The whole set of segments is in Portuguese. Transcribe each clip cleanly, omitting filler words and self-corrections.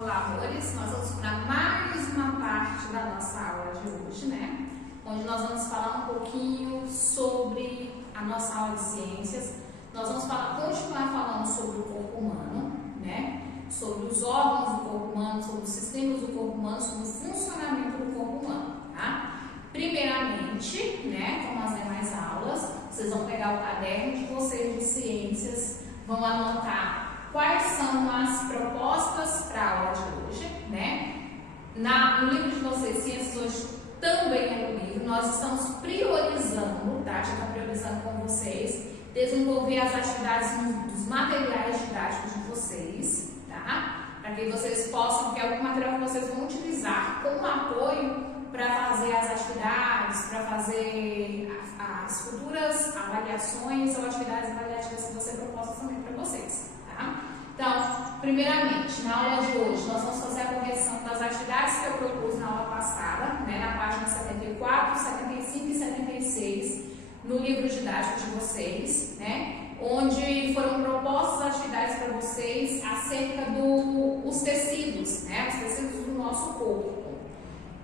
Olá, amores! Nós vamos para mais uma parte da nossa aula de hoje, né? Onde nós vamos falar um pouquinho sobre a nossa aula de ciências. Nós vamos continuar falando sobre o corpo humano, né? Sobre os órgãos do corpo humano, sobre os sistemas do corpo humano, sobre o funcionamento do corpo humano, tá? Primeiramente, né, como as demais aulas, vocês vão pegar o caderno de vocês de ciências, vão anotar quais são as propostas para a aula de hoje, né? No livro de vocês, Ciências Hoje, também é no livro. Nós estamos priorizando, tá? Já está priorizando com vocês, desenvolver as atividades dos materiais didáticos de vocês, tá? Para que vocês possam, que é algum material que vocês vão utilizar como apoio para fazer as atividades, para fazer as futuras avaliações ou atividades avaliativas que vão ser propostas também para vocês. Então, primeiramente, na aula de hoje, nós vamos fazer a correção das atividades que eu propus na aula passada, né, na página 74, 75 e 76, no livro didático de vocês, né, onde foram propostas atividades para vocês acerca dos tecidos, né, os tecidos do nosso corpo.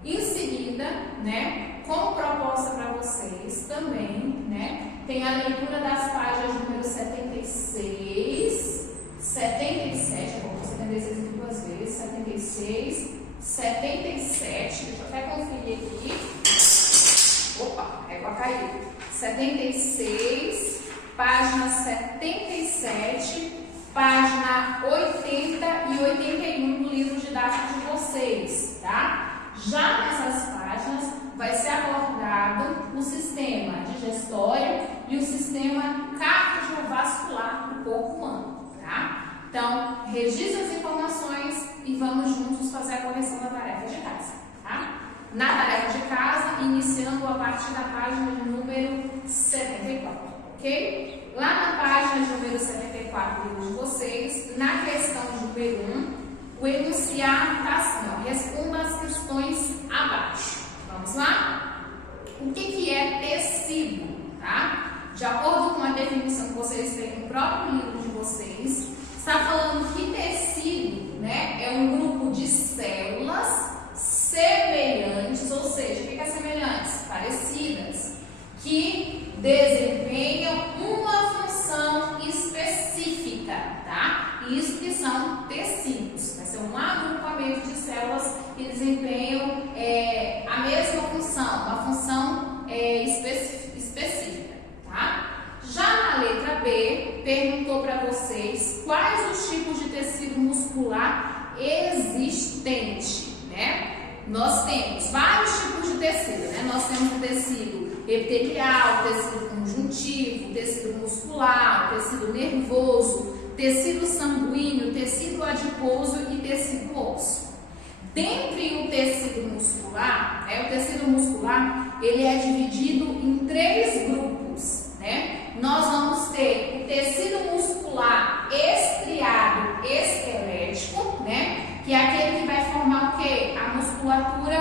Em seguida, né, como proposta para vocês também, né, tem a leitura das páginas número 76, 77, eu vou 76 aqui duas vezes, 76, 77, deixa eu até conferir aqui. Opa, é com a caiu. 76, página 77, página 80 e 81 do livro didático de vocês, tá? Já nessas páginas vai ser abordado o sistema digestório e o sistema cardiovascular do corpo humano, tá? Então, registre as informações e vamos juntos fazer a correção da tarefa de casa, tá? Na tarefa de casa, iniciando a partir da página de número 74, ok? Lá na página de número 74 do livro de vocês, na questão de número 1, o enunciado está assim, ó, responda as questões abaixo. Vamos lá? O que é tecido, tá? De acordo com a definição que vocês têm no próprio livro de vocês, está falando que tecido, né, é um grupo de células semelhantes, ou seja, o que é semelhantes? Parecidas, que desempenham uma função específica, tá? Isso que são tecidos. Vai ser um agrupamento de células que desempenham a mesma função, uma função específica, tá? Já na letra B, perguntou para vocês quais os tipos de tecido muscular existente, né? Nós temos vários tipos de tecido, né? Nós temos o tecido epitelial, o tecido conjuntivo, o tecido muscular, o tecido nervoso, tecido sanguíneo, tecido adiposo e tecido ósseo. Dentre o tecido muscular, o tecido muscular, ele é dividido em 3 grupos, né? Nós vamos ter o tecido muscular estriado esquelético, né? Que é aquele que vai formar o quê? A musculatura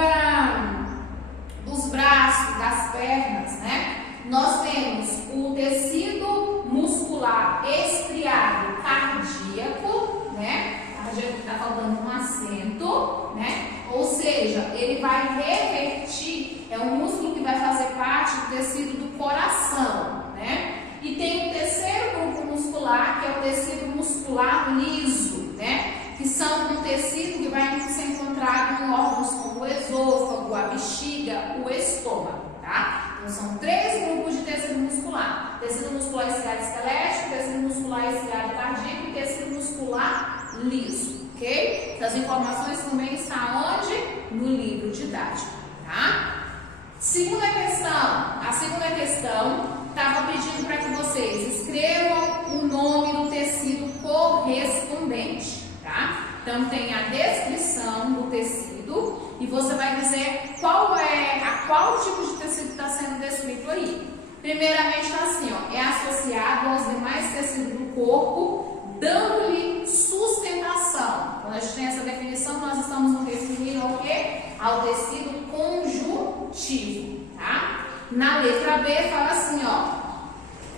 dos braços, das pernas, né? Nós temos o tecido muscular estriado cardíaco, né? Cardíaco está faltando um acento, né? Ou seja, ele vai revertir, é um músculo que vai fazer parte do tecido do coração, né? E tem o terceiro grupo muscular, que é o tecido muscular liso, né? Que são um tecido que vai ser encontrado em órgãos como o esôfago, a bexiga, o estômago, tá? Então são 3 grupos de tecido muscular: tecido muscular estriado esquelético, tecido muscular estriado cardíaco e tecido muscular liso, ok? Essas informações também estão onde? No livro didático, tá? Segunda questão. A segunda questão estava pedindo para que vocês escrevam o nome do tecido correspondente, tá? Então tem a descrição do tecido e você vai dizer qual tipo de tecido está sendo descrito aí. Primeiramente está assim, ó, é associado aos demais tecidos do corpo, dando-lhe sustentação. Quando a gente tem essa definição, nós estamos nos referindo ao quê? Ao tecido conjuntivo, tá? Na letra B fala assim, ó,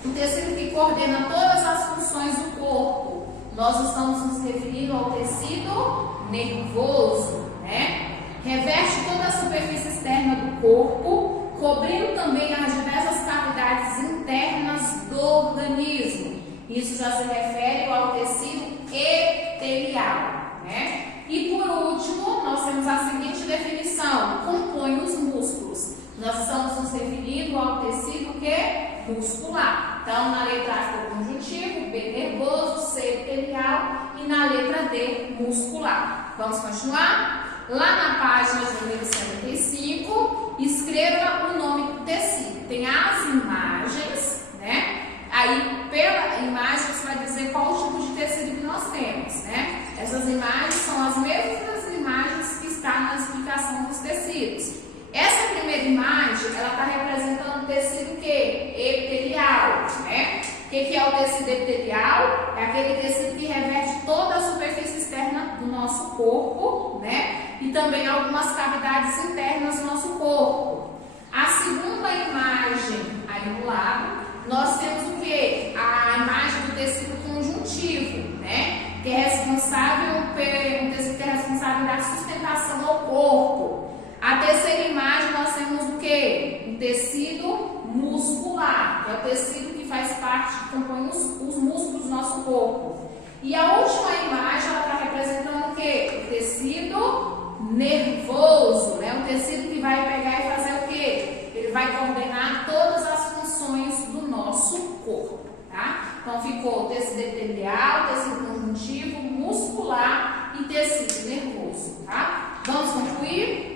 o tecido que coordena todas as funções do corpo. Nós estamos nos referindo ao tecido nervoso, né? Reveste toda a superfície externa do corpo, cobrindo também as diversas cavidades internas do organismo. Isso já se refere ao tecido epitelial, né? E por último, nós temos a seguinte definição: compõe os músculos. Nós estamos nos referindo ao tecido que? Muscular. Então, na letra A ficou conjuntivo, B nervoso, C epitelial e na letra D muscular. Vamos continuar? Lá na página de número 75, escreva o nome do tecido. Tem as imagens, né? Aí, pela imagem, você vai dizer qual o tipo de tecido que nós temos, né? Essas imagens são as mesmas imagens que estão na explicação dos tecidos. Essa primeira imagem, ela está representando o tecido que? Epitelial, né? O que é o tecido epitelial? É aquele tecido que reveste toda a superfície externa do nosso corpo, né? E também algumas cavidades internas do nosso corpo. A segunda imagem, aí no lado, nós temos o que? A imagem do tecido conjuntivo, né? Que é responsável um tecido que é responsável da sustentação ao corpo. A terceira imagem nós temos o que? O tecido muscular, que é o tecido que faz parte, que compõe os músculos do nosso corpo. E a última imagem ela está representando o que? O tecido nervoso, né? O tecido que vai pegar e fazer o que? Ele vai coordenar todas as funções do nosso corpo, tá? Então ficou tecido epitelial, tecido conjuntivo, muscular e tecido nervoso, tá? Vamos concluir?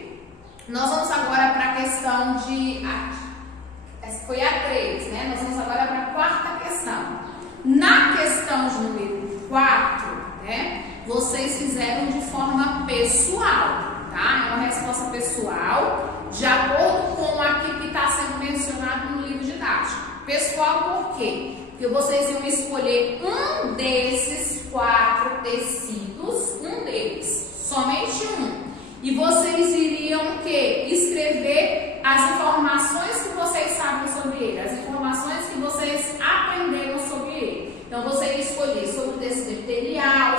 Nós vamos agora para a questão de... Essa foi a 3, né? Nós vamos agora para a quarta questão. Na questão de número 4, né? Vocês fizeram de forma pessoal, tá? É uma resposta pessoal, de acordo com aquilo que está sendo mencionado no livro didático. Pessoal por quê? Porque vocês iam escolher um desses 4 tecidos, um deles, somente um. E vocês iriam o quê? Escrever as informações que vocês sabem sobre ele, as informações que vocês aprenderam sobre ele. Então, você ia escolher sobre o tecido epitelial,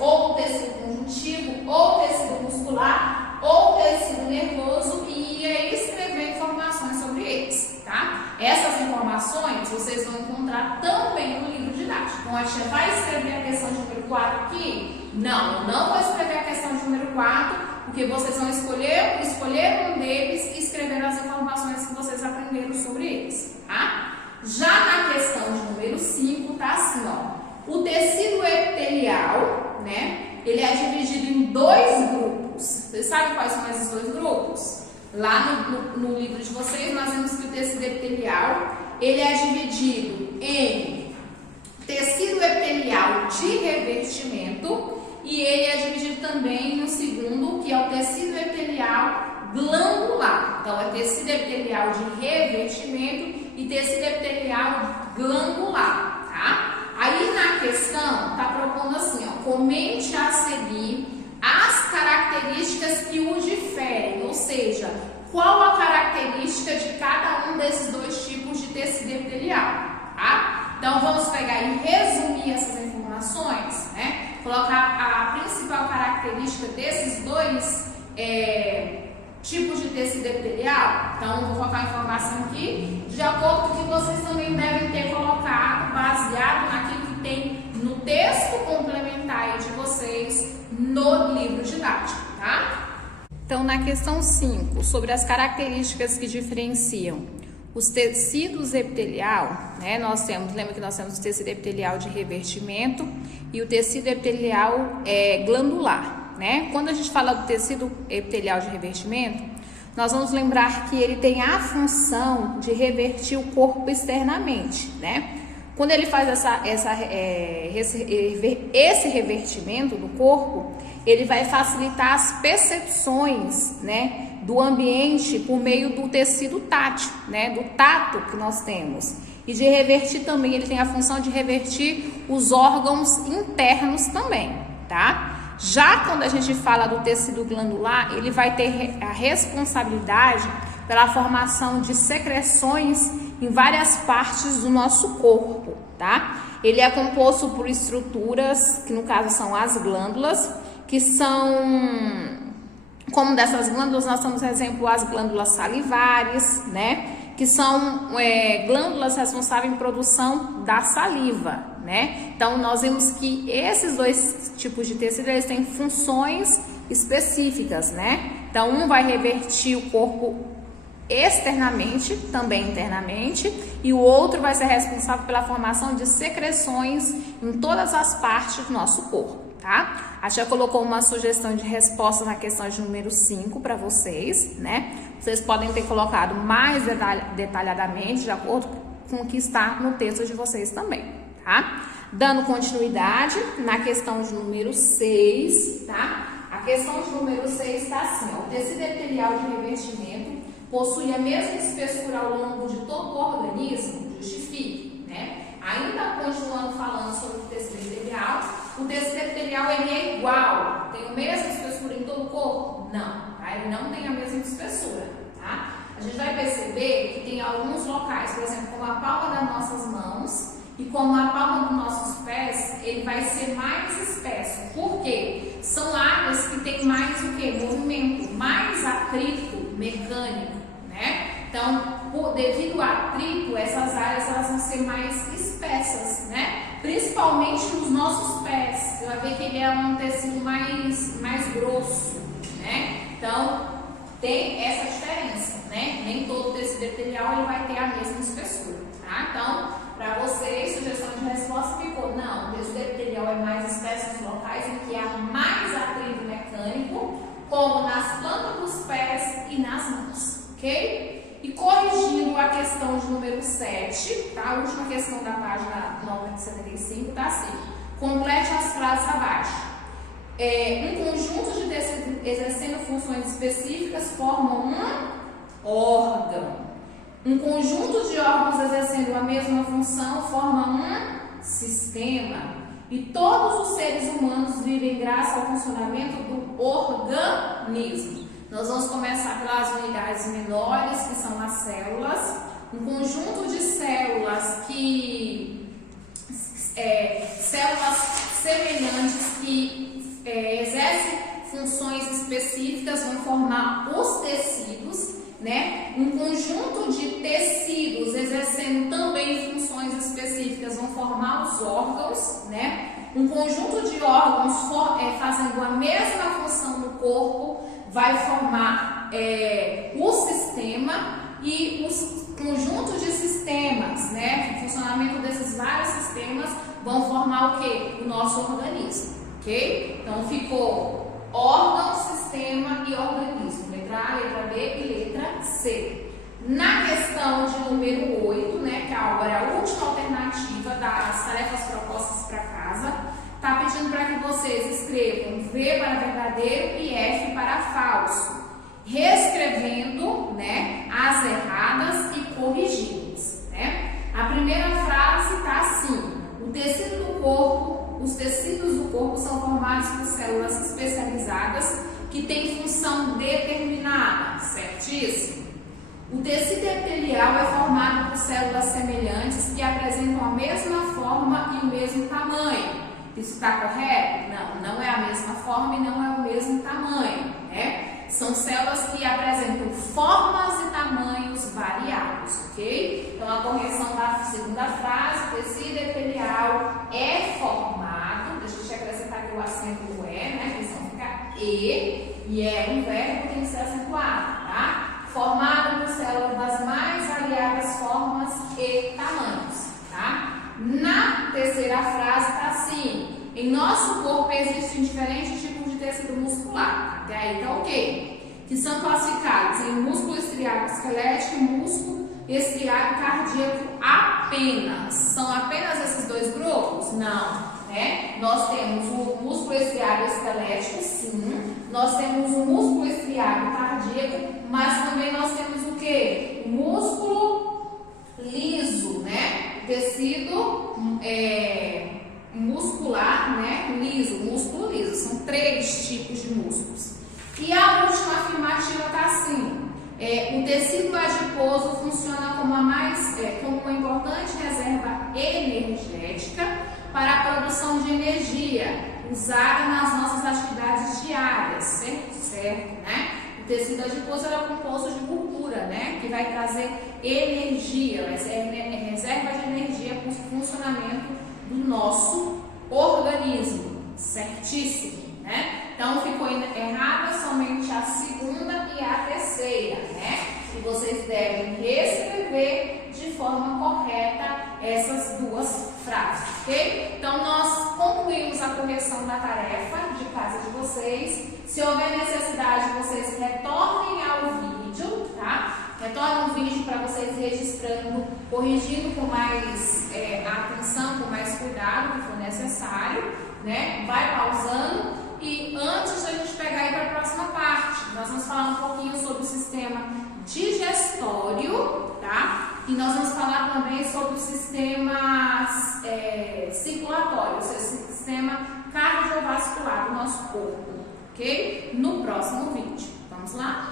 ou o tecido conjuntivo, ou o tecido muscular, ou o tecido nervoso e ia escrever informações sobre eles, tá? Essas informações vocês vão encontrar também no livro didático. Então, a tia vai escrever a questão de número 4 aqui? Não, eu não vou escrever a questão de número 4, porque vocês vão escolher um deles e escrever as informações que vocês aprenderam sobre eles, tá? Já na questão de número 5, tá assim, ó. O tecido epitelial, né? Ele é dividido em 2 grupos. Vocês sabem quais são esses 2 grupos? Lá no livro de vocês, nós vemos que o tecido epitelial, ele é dividido em tecido epitelial de revestimento e ele é dividido também no segundo, que é o tecido epitelial glandular. Então, é tecido epitelial de revestimento e tecido epitelial glandular, tá? Aí na questão tá propondo assim, ó, comente a seguir as características que o diferem, ou seja, qual a característica de cada um desses 2 tipos de tecido epitelial, tá? Então vamos pegar e resumir essas informações, né? Colocar a principal característica desses 2 tipos de tecido epitelial. Então, eu vou colocar a informação aqui de acordo com o que vocês também devem ter colocado, baseado naquilo que tem no texto complementar de vocês no livro didático, tá? Então, na questão 5, sobre as características que diferenciam os tecidos epitelial, né? Lembra que nós temos o tecido epitelial de revestimento e o tecido epitelial glandular. Né? Quando a gente fala do tecido epitelial de revestimento, nós vamos lembrar que ele tem a função de revertir o corpo externamente, né? Quando ele faz esse revertimento do corpo, ele vai facilitar as percepções, né, do ambiente por meio do tecido tátil, né, do tato que nós temos. E de revertir também, ele tem a função de revertir os órgãos internos também, tá? Já quando a gente fala do tecido glandular, ele vai ter a responsabilidade pela formação de secreções em várias partes do nosso corpo, tá? Ele é composto por estruturas, que no caso são as glândulas, que são, como dessas glândulas, nós temos, por exemplo, as glândulas salivares, né? Que são glândulas responsáveis em produção da saliva, né? Então, nós vemos que esses dois tipos de tecido, eles têm funções específicas, né? Então, um vai revertir o corpo externamente, também internamente, e o outro vai ser responsável pela formação de secreções em todas as partes do nosso corpo, tá? A tia colocou uma sugestão de resposta na questão de número 5 para vocês, né? Vocês podem ter colocado mais detalhadamente, de acordo com o que está no texto de vocês também, tá? Dando continuidade na questão de número 6, tá? A questão de número 6 está assim, ó: o tecido epitelial de revestimento possui a mesma espessura ao longo de todo o organismo, justifique, né? Ainda continuando falando sobre o tecido epitelial, o tecido epitelial ele é igual, tem a mesma espessura em todo o corpo? Não, tá? Ele não tem a mesma espessura, tá? A gente vai perceber que tem alguns locais, por exemplo, como a palma das nossas mãos e como a palma dos nossos pés, ele vai ser mais espesso. Por quê? São áreas que tem mais o quê? Movimento, mais atrito mecânico, né? Então, devido ao atrito, essas áreas elas vão ser mais espessas, né? Principalmente nos nossos pés. Você vai ver que ele é um tecido mais grosso, né? Então, tem essa diferença, né? Nem todo tecido epitelial ele vai ter a mesma espessura, tá? Então, para vocês, sugestão de resposta ficou: não, o tecido epitelial é mais espesso nos locais em que há mais atrito mecânico, como nas plantas dos pés e nas mãos, ok? E corrigindo a questão de número 7, tá? A última questão da página 975 tá assim: complete as frases abaixo. Um conjunto de tecidos exercendo funções específicas formam um órgão. Um conjunto de órgãos exercendo a mesma função forma um sistema. E todos os seres humanos vivem graças ao funcionamento do organismo. Nós vamos começar pelas unidades menores, que são as células. Um conjunto de células células semelhantes que exercem funções específicas vão formar os tecidos, né? Um conjunto de tecidos exercendo também funções específicas vão formar os órgãos, né? Um conjunto de órgãos fazendo a mesma função no corpo vai formar o sistema, e os conjuntos de sistemas, né? O funcionamento desses vários sistemas vão formar o quê? O nosso organismo, ok? Então ficou órgão, sistema e organismo. Letra A, letra B e letra C. Na questão de número 8, né, que agora é a última alternativa das tarefas propostas para casa, está pedindo para que vocês escrevam V para verdadeiro e F para falso, reescrevendo, né, as erradas e corrigindo-as, né? A primeira frase está assim: os tecidos do corpo são formados por células especializadas que têm função determinada, certíssimo? O tecido epitelial é formado por células semelhantes que apresentam a mesma forma e o mesmo tamanho. Isso está correto? Não, não é a mesma forma e não é o mesmo tamanho, né? São células que apresentam formas e tamanhos variados, ok? Então, a correção da segunda frase: o tecido epitelial é formado, deixa eu te acrescentar aqui o acento do E, né? Que senão fica e é um verbo que tem que ser acentuado, tá? Formado por células das mais variadas formas e tamanhos, tá? Na terceira frase está assim: em nosso corpo existem diferentes tipos de tecido muscular. Até aí tá ok. Que são classificados em músculo estriado esquelético e músculo estriado cardíaco apenas. São apenas esses dois grupos? Não, né? Nós temos o músculo estriado esquelético, sim. Nós temos o músculo estriado cardíaco, mas também nós temos o quê? O músculo liso, né? Tecido muscular, né? Liso, músculo liso. São 3 tipos de músculos. E a última afirmativa está assim: o tecido adiposo funciona como uma importante reserva energética para a produção de energia. usada nas nossas atividades diárias, certo, né? O tecido adiposo é composto de gordura, né? Que vai trazer energia, vai ser reserva de energia para o funcionamento do nosso organismo, certíssimo, né? Então ficou errada somente a segunda e a terceira, né? E vocês devem reescrever de forma correta essas duas frases, ok? Então nós concluímos a correção da tarefa de casa de vocês. Se houver necessidade, vocês retornem ao vídeo, tá? Retornem o vídeo para vocês registrando, corrigindo com mais atenção, com mais cuidado que for necessário, né? Vai pausando e antes da gente pegar aí para a próxima parte, nós vamos falar um pouquinho sobre o sistema digestório, tá? E nós vamos falar também sobre o sistema circulatório, ou seja, o sistema cardiovascular do nosso corpo, ok? No próximo vídeo. Vamos lá?